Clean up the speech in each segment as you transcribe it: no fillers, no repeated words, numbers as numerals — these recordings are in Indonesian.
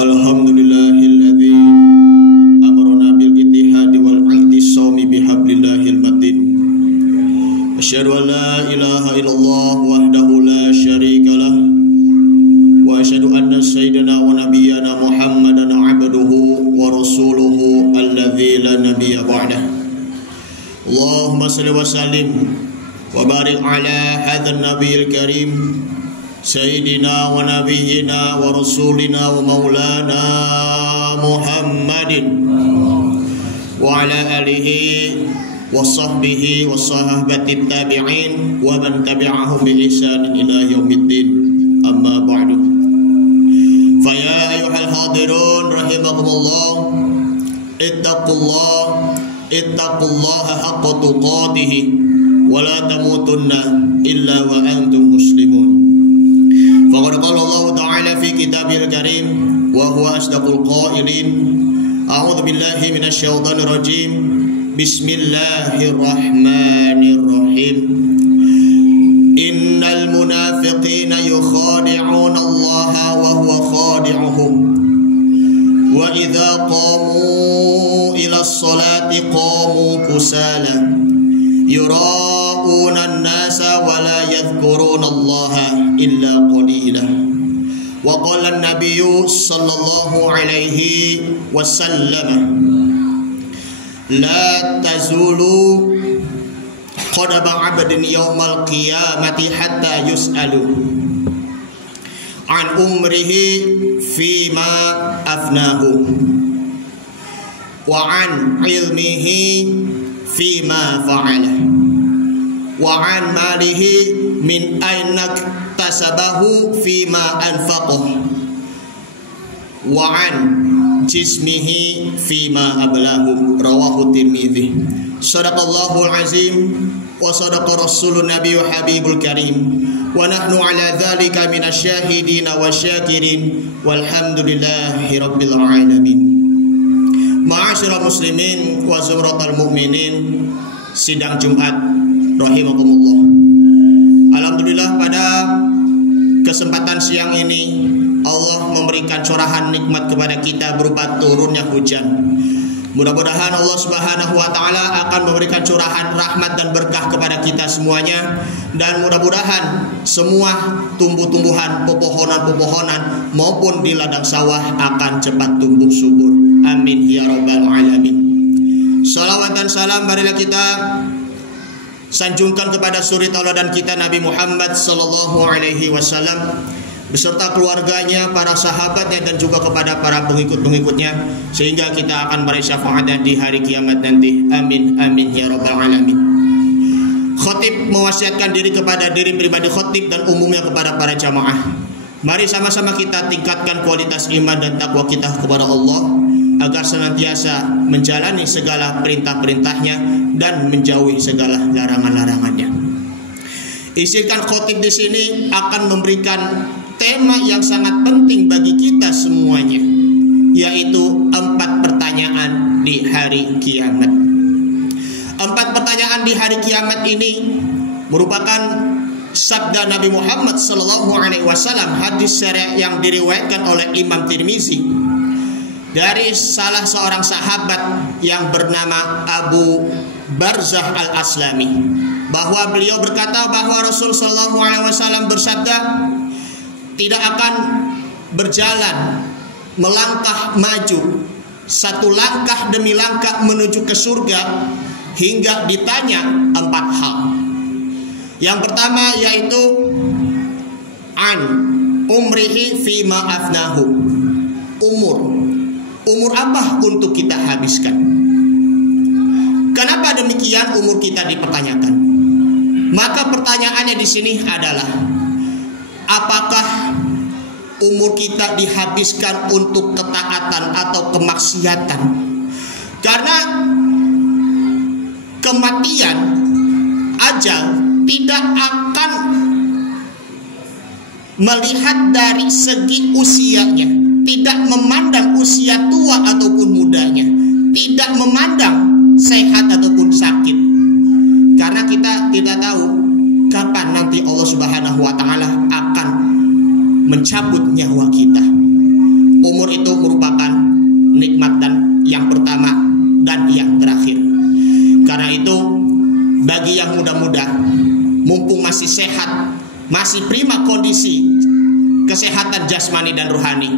Alhamdulillahilladzi amarna bil ittihadi wal i'tisami bihablillahil matin. Asyhadu an la ilaha illallah wahdahu la syarikalah wa asyhadu anna sayyidana wa nabiyyana Muhammadan abduhu wa rasuluhu alladzi la nabiyya ba'dah. Allahumma shalli wa sallim wa barik ala hadzal nabiyil karim Sayyidina wa nabiyyina wa rasulina wa maulana Muhammadin wa ala alihi wa sahbihi wa sahabati tabi'in wa man tabi'ahum bi ihsan ila yaumiddin, amma ba'du. Fa ya ayyuhal hadirun rahimakumullah, ittaqullaha haqqa tuqatih wa la tamutunna illa wa antum muslimun. Faqad qala Allah Ta'ala fi kitabihil karim wa huwa asdaqul qailin. A'udzu billahi minasy syaithanir rajim. Bismillahirrahmanirrahim. Innal munafiqina yukhadi'una Allah wa huwa khadi'uhum. Wa idza qamu ila as-salati qamu kusala yura'una an-nasa wa la yadhkuruna Allah illa qalila. Wa qala an-nabiyyu sallallahu alaihi wasallam la tazulu qadama 'abdin yaumal qiyamati hatta yus'alu an umrihi fima afnahu wa an ilmihi fima fa'ala wa an malihi min aina tasabahu fima anfaqahu wa an jismihi fima ablahu. Rawahu Tirmidzi. Shadaqallahul azim wa sadaqa rasulun nabiyyu habibul karim wa nahnu ala dzalika minasyahidin wa syakirin walhamdulillahi rabbil alamin. Ma'asyiral muslimin wa zumratal mu'minin, sidang Jumat rahimakumullah. Alhamdulillah, pada kesempatan siang ini Allah memberikan curahan nikmat kepada kita berupa turunnya hujan. Mudah-mudahan Allah Subhanahu wa taala akan memberikan curahan rahmat dan berkah kepada kita semuanya, dan mudah-mudahan semua tumbuh-tumbuhan, pepohonan-pepohonan maupun di ladang sawah akan cepat tumbuh subur. Amin ya rabbal alamin. Salawat dan salam marilah kita sanjungkan kepada suri tauladan kita Nabi Muhammad sallallahu alaihi wasallam beserta keluarganya, para sahabatnya, dan juga kepada para pengikut-pengikutnya, sehingga kita akan meraih syafaatnya di hari kiamat nanti. Amin amin ya rabbal alamin. Khotib mewasiatkan diri kepada diri pribadi khotib dan umumnya kepada para jamaah. Mari sama-sama kita tingkatkan kualitas iman dan takwa kita kepada Allah agar senantiasa menjalani segala perintah-perintahnya dan menjauhi segala larangan-larangannya. Izinkan khotib di sini akan memberikan tema yang sangat penting bagi kita semuanya, yaitu 4 pertanyaan di hari kiamat. 4 pertanyaan di hari kiamat ini merupakan sabda Nabi Muhammad SAW, hadis yang diriwayatkan oleh Imam Tirmizi dari salah seorang sahabat yang bernama Abu Barzah al-Aslami, bahwa beliau berkata bahwa Rasul SAW bersabda, tidak akan berjalan melangkah maju satu langkah demi langkah menuju ke surga hingga ditanya 4 hal. Yang pertama yaitu an umrihi fima afnahu, umur apa untuk kita habiskan. Kenapa demikian umur kita dipertanyakan? Maka pertanyaannya di sini adalah, apakah umur kita dihabiskan untuk ketaatan atau kemaksiatan? Karena kematian, ajal, tidak akan melihat dari segi usianya, tidak memandang usia tua ataupun mudanya, tidak memandang sehat ataupun sakit. Karena kita tidak tahu kapan nanti Allah Subhanahu wa taala akan mencabut nyawa kita. Umur itu merupakan nikmat dan yang pertama dan yang terakhir. Karena itu bagi yang muda-muda, mumpung masih sehat, masih prima kondisi kesehatan jasmani dan rohani,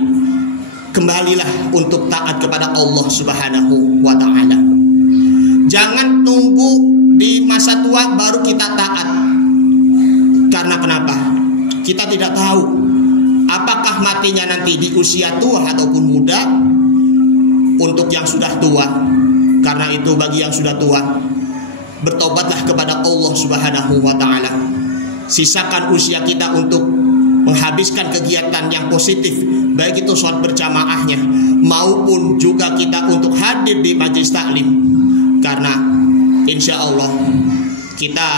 kembalilah untuk taat kepada Allah Subhanahu wa taala. Jangan tunggu di masa tua baru kita taat. Karena kenapa? Kita tidak tahu apakah matinya nanti di usia tua ataupun muda. Untuk yang sudah tua, karena itu bagi yang sudah tua, bertobatlah kepada Allah Subhanahu wa taala. Sisakan usia kita untuk menghabiskan kegiatan yang positif, baik itu sholat berjamaahnya maupun juga kita untuk hadir di majelis taklim. Karena insya Allah kita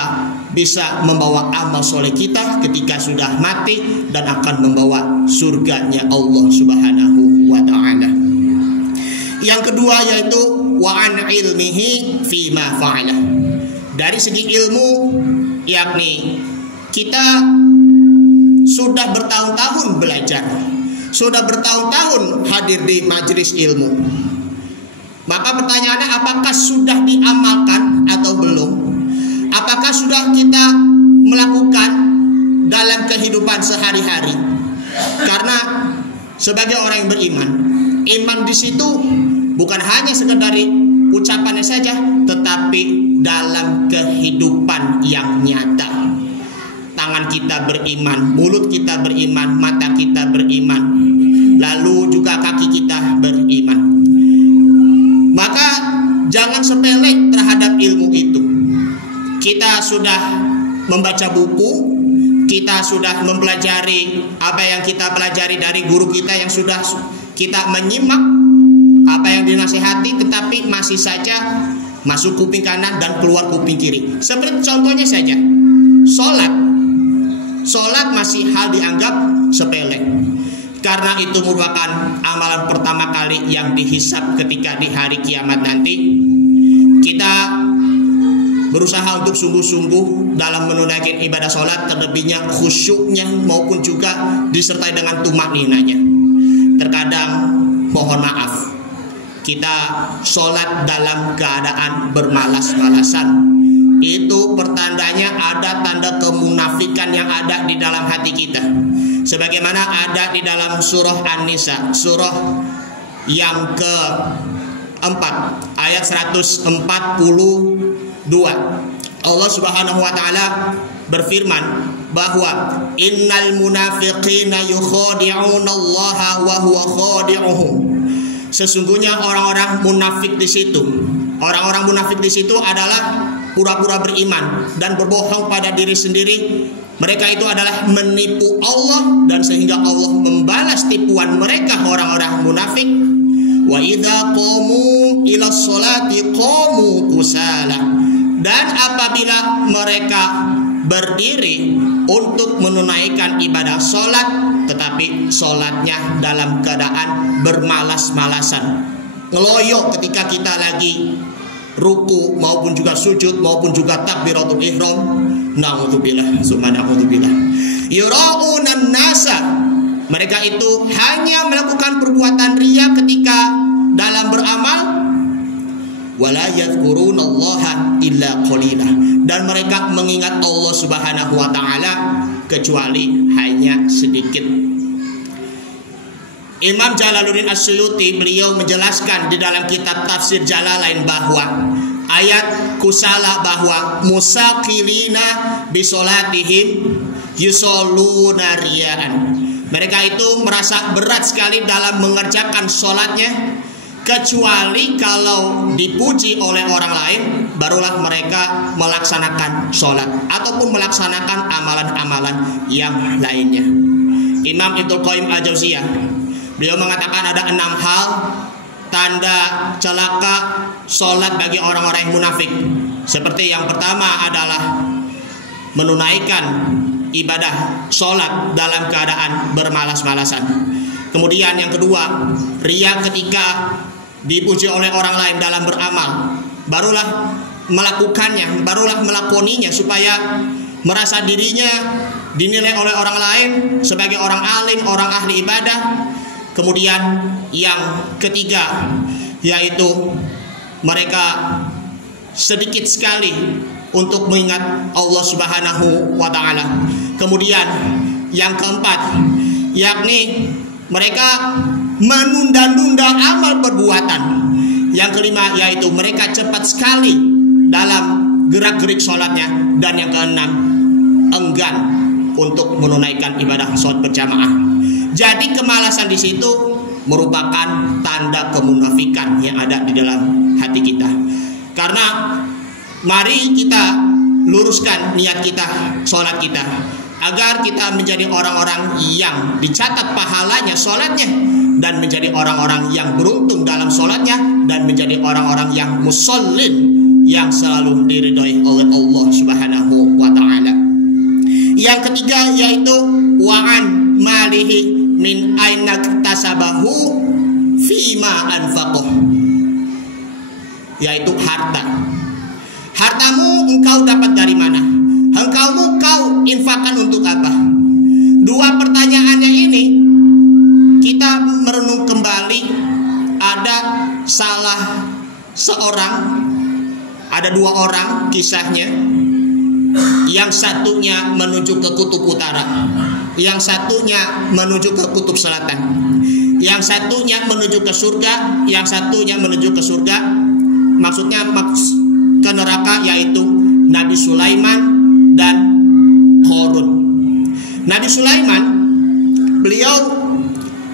bisa membawa amal soleh kita ketika sudah mati dan akan membawa surganya Allah Subhanahu wa ta'ala. Yang kedua yaitu wa an ilmihi fima fa'ala. Dari segi ilmu, yakni kita sudah bertahun-tahun belajar, sudah bertahun-tahun hadir di majelis ilmu. Maka pertanyaannya, apakah sudah diamalkan atau belum? Apakah sudah kita melakukan dalam kehidupan sehari-hari? Karena sebagai orang yang beriman, iman di situ bukan hanya sekedar ucapannya saja, tetapi dalam kehidupan yang nyata. Tangan kita beriman, mulut kita beriman, mata kita beriman, lalu juga kaki kita beriman. Maka jangan sepele terhadap ilmu itu. Kita sudah membaca buku, kita sudah mempelajari apa yang kita pelajari dari guru kita yang sudah kita menyimak apa yang dinasihati, tetapi masih saja masuk kuping kanan dan keluar kuping kiri. Seperti contohnya saja, Sholat masih hal dianggap sepele. Karena itu merupakan amalan pertama kali yang dihisab ketika di hari kiamat nanti. Kita berusaha untuk sungguh-sungguh dalam menunaikan ibadah sholat, terlebihnya khusyuknya maupun juga disertai dengan tumakninanya. Terkadang mohon maaf, kita sholat dalam keadaan bermalas-malasan. Itu pertandanya ada tanda kemunafikan yang ada di dalam hati kita. Sebagaimana ada di dalam surah An-Nisa, surah yang ke-4 ayat 142. Allah Subhanahu wa taala berfirman bahwa innal munafiqina yukhadi'una Allah wa huwa khadi'uhum. Sesungguhnya orang-orang munafik di situ, orang-orang munafik di situ adalah pura-pura beriman dan berbohong pada diri sendiri, mereka itu adalah menipu Allah, dan sehingga Allah membalas tipuan mereka, orang-orang munafik. Wa idza qamu ila sholati qamu kusala. Dan apabila mereka berdiri untuk menunaikan ibadah sholat, tetapi sholatnya dalam keadaan bermalas-malasan, ngeloyo ketika kita lagi ruku maupun juga sujud maupun juga takbiratul ihram. Na'udzubillah, summa na'udzubillah. Yura'unan nasa. Mereka itu hanya melakukan perbuatan riya ketika dalam beramal. Wala yadhkurunallaha illa qalila. Dan mereka mengingat Allah Subhanahu wa taala kecuali hanya sedikit. Imam Jalaluddin As-Suyuti, beliau menjelaskan di dalam kitab Tafsir Jalalain bahwa ayat kusala bahwa musaqilina bisolatihim yusalluna riyaan. Mereka itu merasa berat sekali dalam mengerjakan sholatnya, kecuali kalau dipuji oleh orang lain, barulah mereka melaksanakan sholat ataupun melaksanakan amalan-amalan yang lainnya. Imam Ibnu Qayyim Al-Jauziyah, beliau mengatakan ada 6 hal tanda celaka sholat bagi orang-orang yang munafik. Seperti yang pertama adalah menunaikan ibadah sholat dalam keadaan bermalas-malasan. Kemudian yang kedua, riya ketika dipuji oleh orang lain dalam beramal, barulah melakukannya, barulah melakoninya supaya merasa dirinya dinilai oleh orang lain sebagai orang alim, orang ahli ibadah. Kemudian yang ketiga, yaitu mereka sedikit sekali untuk mengingat Allah Subhanahu wa taala. Kemudian yang keempat, yakni mereka menunda-nunda amal perbuatan. Yang kelima, yaitu mereka cepat sekali dalam gerak-gerik sholatnya. Dan yang keenam, enggan untuk menunaikan ibadah sholat berjamaah. Jadi kemalasan di situ merupakan tanda kemunafikan yang ada di dalam hati kita. Karena mari kita luruskan niat kita, sholat kita, agar kita menjadi orang-orang yang dicatat pahalanya sholatnya, dan menjadi orang-orang yang beruntung dalam sholatnya, dan menjadi orang-orang yang musallin, yang selalu diridhoi oleh Allah Subhanahu wa ta'ala. Yang ketiga, yaitu wa'an malihi min aina tasabahu fima anfaqoh, yaitu harta. Hartamu engkau dapat dari mana? Engkau infakkan untuk apa? Dua pertanyaannya ini kita merenung kembali. Ada salah seorang, ada 2 orang kisahnya. Yang satunya menuju ke kutub utara, yang satunya menuju ke kutub selatan. Yang satunya menuju ke surga, yang satunya menuju ke surga, maksudnya ke neraka, yaitu Nabi Sulaiman dan Qarun. Nabi Sulaiman, beliau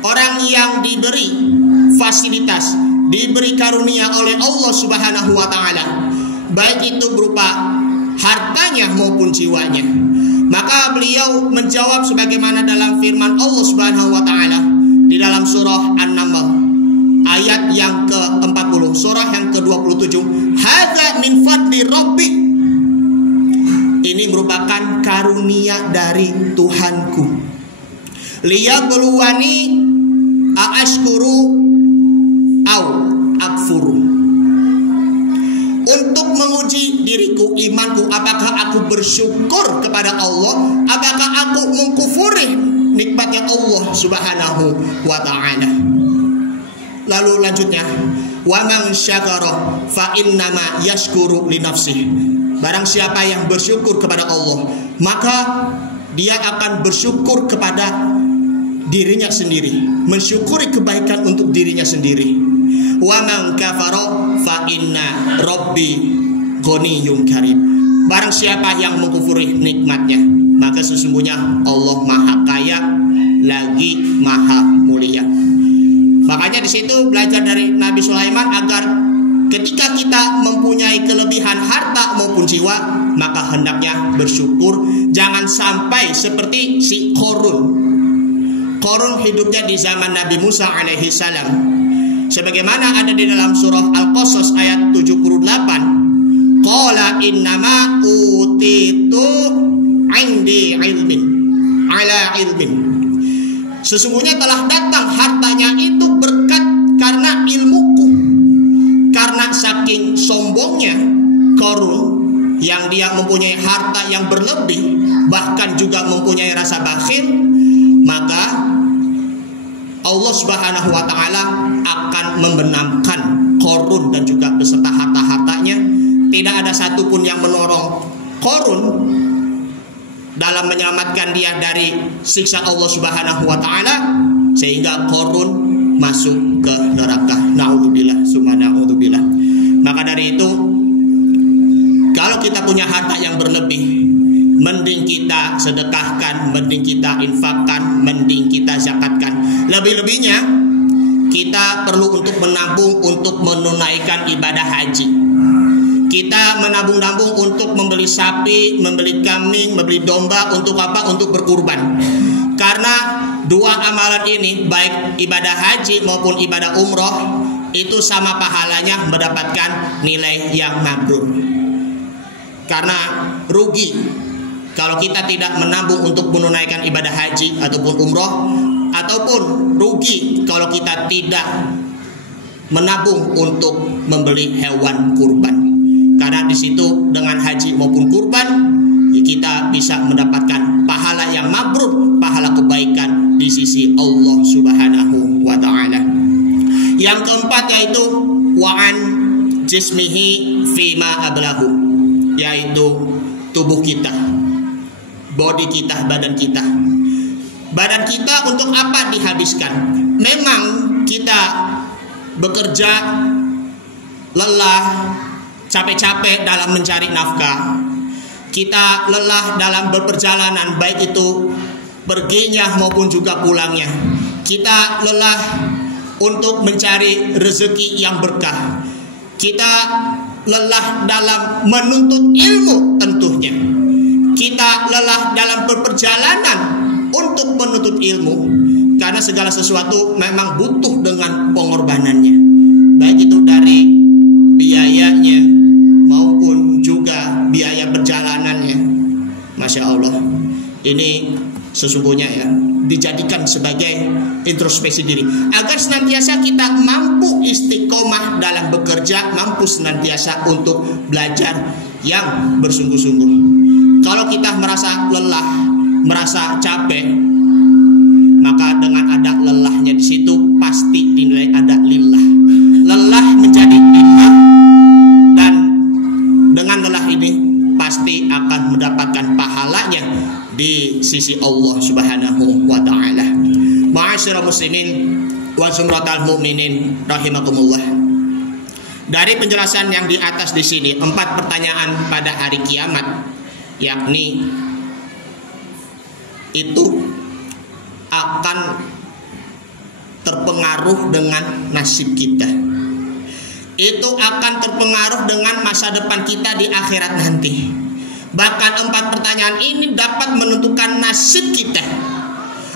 orang yang diberi fasilitas, diberi karunia oleh Allah Subhanahu wa taala, baik itu berupa hartanya maupun jiwanya. Maka beliau menjawab sebagaimana dalam firman Allah Subhanahu wa taala di dalam surah An-Naml ayat yang ke-40, surah yang ke-27, hadza min fadli rabbi. Ini merupakan karunia dari Tuhanku. Liyabluwani aashkuru au akfuru. Untuk menguji diriku, imanku, apakah aku bersyukur kepada Allah, apakah aku mengkufuri nikmatnya Allah Subhanahu wa ta'ala. Lalu lanjutnya, wa man syakara fa innama yashkuru li nafsihi. Barang siapa yang bersyukur kepada Allah, maka dia akan bersyukur kepada dirinya sendiri, mensyukuri kebaikan untuk dirinya sendiri. Wa man kafara fa inna rabbi ghaniyyun karim. Barang siapa yang mengkufuri nikmatnya, maka sesungguhnya Allah Maha Kaya lagi Maha Mulia. Makanya di situ belajar dari Nabi Sulaiman agar ketika kita kita mempunyai kelebihan harta maupun jiwa, maka hendaknya bersyukur. Jangan sampai seperti si Qarun. Qarun hidupnya di zaman Nabi Musa alaihi salam. Sebagaimana ada di dalam surah Al-Qasas ayat 78. Qala innama utitu indi ilmin ala ilmin. Sesungguhnya telah datang hartanya itu berkat karena ilmuku. Karena saking sombongnya Qarun, yang dia mempunyai harta yang berlebih, bahkan juga mempunyai rasa bakhil, maka Allah Subhanahu wa taala akan membenamkan Qarun dan juga beserta harta-hartanya. Tidak ada satupun yang menolong Qarun dalam menyelamatkan dia dari siksa Allah Subhanahu wa taala, sehingga Qarun masuk ke neraka. Naudzubillah summa naudzubillah. Maka dari itu, kalau kita punya harta yang berlebih, mending kita sedekahkan, mending kita infakkan, mending kita zakatkan. Lebih-lebihnya kita perlu untuk menabung untuk menunaikan ibadah haji. Kita menabung-nabung untuk membeli sapi, membeli kambing, membeli domba. Untuk apa? Untuk berkurban. Karena dua amalan ini, baik ibadah haji maupun ibadah umroh, itu sama pahalanya, mendapatkan nilai yang mabrur. Karena rugi kalau kita tidak menabung untuk menunaikan ibadah haji ataupun umroh, ataupun rugi kalau kita tidak menabung untuk membeli hewan kurban. Karena di situ dengan haji maupun kurban, kita bisa mendapatkan pahala yang mabrur, pahala kebaikan di sisi Allah Subhanahu wa taala. Yang keempat yaitu wa'an jismihi fima ablahu, yaitu tubuh kita, body kita, badan kita. Badan kita untuk apa dihabiskan? Memang kita bekerja lelah, capek-capek dalam mencari nafkah. Kita lelah dalam berperjalanan, baik itu perginya maupun juga pulangnya. Kita lelah untuk mencari rezeki yang berkah. Kita lelah dalam menuntut ilmu tentunya. Kita lelah dalam berperjalanan untuk menuntut ilmu. Karena segala sesuatu memang butuh dengan pengorbanannya, baik itu dari biayanya maupun juga biaya perjalanannya. Masya Allah, ini sesungguhnya ya dijadikan sebagai introspeksi diri, agar senantiasa kita mampu istiqomah dalam bekerja, mampu senantiasa untuk belajar yang bersungguh-sungguh. Kalau kita merasa lelah, merasa capek, maka dengan ada lelahnya di situ pasti dinilai ada lillah. Lelah menjadi lillah, dan dengan lelah ini pasti akan mendapatkan pahalanya di sisi Allah Subhanahu wa taala. Ma'asyiral muslimin wa sumratal mu'minin rahimakumullah. Dari penjelasan yang di atas di sini, 4 pertanyaan pada hari kiamat, yakni itu akan terpengaruh dengan nasib kita. Itu akan terpengaruh dengan masa depan kita di akhirat nanti. Bahkan 4 pertanyaan ini dapat menentukan nasib kita.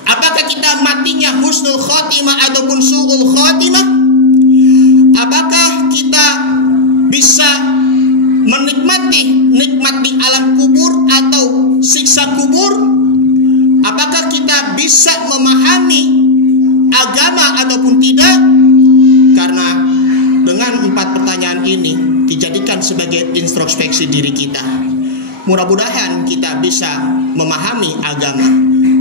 Apakah kita matinya husnul khotimah ataupun su'ul khotimah? Apakah kita bisa menikmati nikmat di alam kubur atau siksa kubur? Apakah kita bisa memahami agama ataupun tidak? Karena dengan 4 pertanyaan ini dijadikan sebagai introspeksi diri kita. Mudah-mudahan kita bisa memahami agama.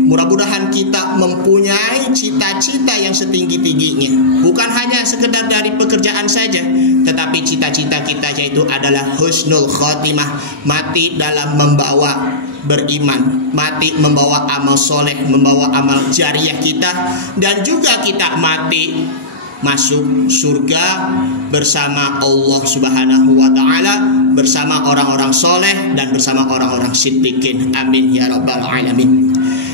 Mudah-mudahan kita mempunyai cita-cita yang setinggi-tingginya. Bukan hanya sekedar dari pekerjaan saja, tetapi cita-cita kita yaitu adalah husnul khotimah, mati dalam membawa beriman, mati membawa amal soleh, membawa amal jariah kita, dan juga kita mati masuk surga bersama Allah Subhanahu wa taala, bersama orang-orang soleh dan bersama orang-orang siddiqin. Amin ya rabbal alamin.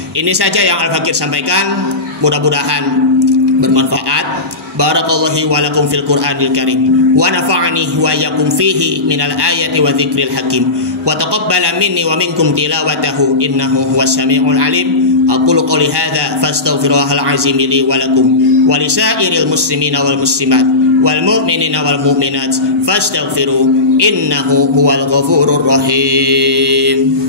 Ini saja yang Al-Fakir sampaikan, mudah-mudahan bermanfaat Barakallahu wa lakum fil Qur'anil Karim wa nafa'ani wa iyyakum fihi minal ayati wa dzikril hakim wa taqabbala minni wa minkum tilawatahu innahu huwas samiul alim. Aqulu qawli hadza fastaghfirullahal azim li wa lakum wa lisairil muslimina wal muslimat wal mu'minina wal mu'minat fastaghfiru innahu huwal ghafurur rahim.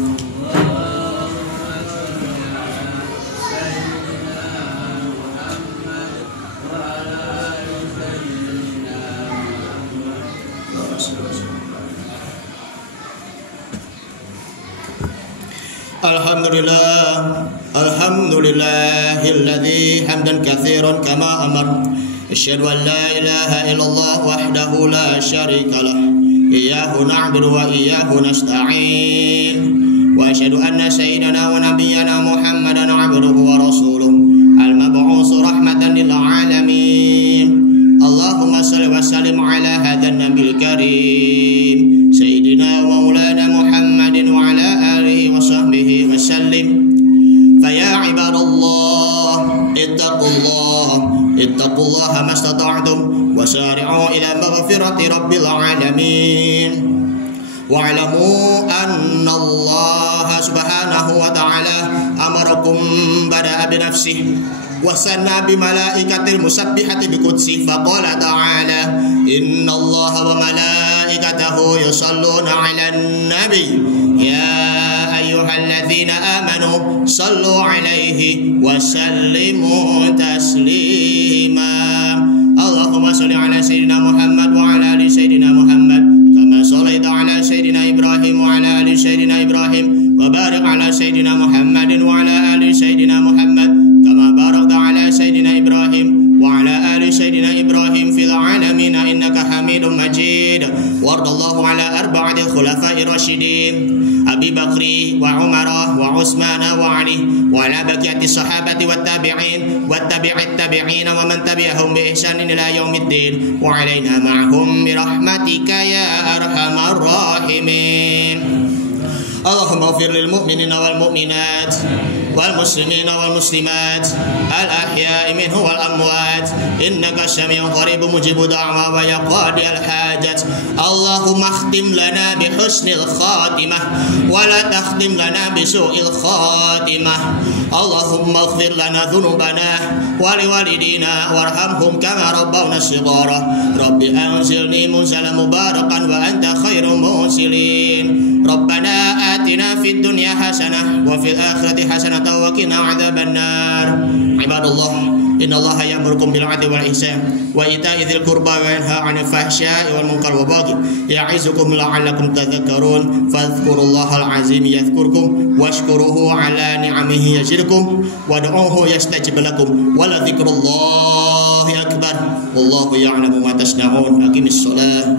Alhamdulillahilladzi hamdan katsiran kama amar. Asyhadu an la ilaha illallah wahdahu la syarikalah. Iyyahu na'budu wa iyyahu nasta'in. Wa asyhadu anna sayyidana wa nabiyyana Muhammadan 'abduhu wa rasuluh al-mab'uts rahmatan lil alamin. Allahumma shalli wa sallim ala hadzal nabiyil karim sayyidina wa maulana Muhammadin wa ala alihi wa sahbihi wa sallim. Faya ibadallah ittaqullaha mastata'tum wa sari'u ila maghfirati rabbil alamin. Wa'lamu anna Allah subhanahu wa ta'ala amarakum bada'a bi nafsihi wa sanna bi malaikatil musabbihati bi qudsi faqala ta'ala inna Allah wa malaikatahu yusalluna 'alan nabi ya ayyuhalladzina amanu sallu 'alaihi wa sallimu taslima. Allahumma shalli 'ala sayyidina Muhammad wa 'ala ali sayyidina Muhammad kama shallaita 'ala sayyidina Ibrahim wa 'ala ali sayyidina Ibrahim wa barik 'ala sayyidina Muhammadin wa 'ala ali sayyidina Muhammad kama barakta 'ala sayyidina Ibrahim wa 'ala ali sayyidina Ibrahim fil 'alamin innaka Hamidum Majid. Wardallahu 'ala arba'atil khulafa'ir rasyidin Abi Bakri wa Umar wa Utsman wa Ali wa 'ala baqiyati sahabati wat tabi'in wat tabi'it tabi'in wa man tabi'ahum bi ihsanin ila yaumiddin wa 'alaina ma'hum bi rahmatika ya arhamar rahimin. Allahumma ighfir lil mu'minina wal mu'minat wal muslimina wal muslimat al ahya'i minhum wal amwat innaka sami'un qaribun mujibud da'wa wa ya qadi al hajat. Allahumma khtim lana bi husnil khatimah wa la takhtim lana bi su'il khatimah. Allahumma ighfir lana dhunubana wa li walidina warhamhum kama rabbawna shighara. Rabbi anzilni munzalan mubarakan wa anta khairul munzilin. Rabbana atina fid dunya hasanah wa fil akhirati hasanah wa qina adzabannar. Ibadallah, innallaha ya'murukum bil 'adli wal ihsan wa ita'i dzil qurba wa yanha 'anil fahsya'i wal munkar wa baghi ya'izukum la'allakum tadhakkarun. Fadhkurullahal 'azim yadhkurkum washkuruhu 'ala ni'amihi yazidkum wad'uuhu yastajib lakum wa la dzikrullahi akbar. Wallahu ya'lamu ma tasna'un. Aqimis shalah.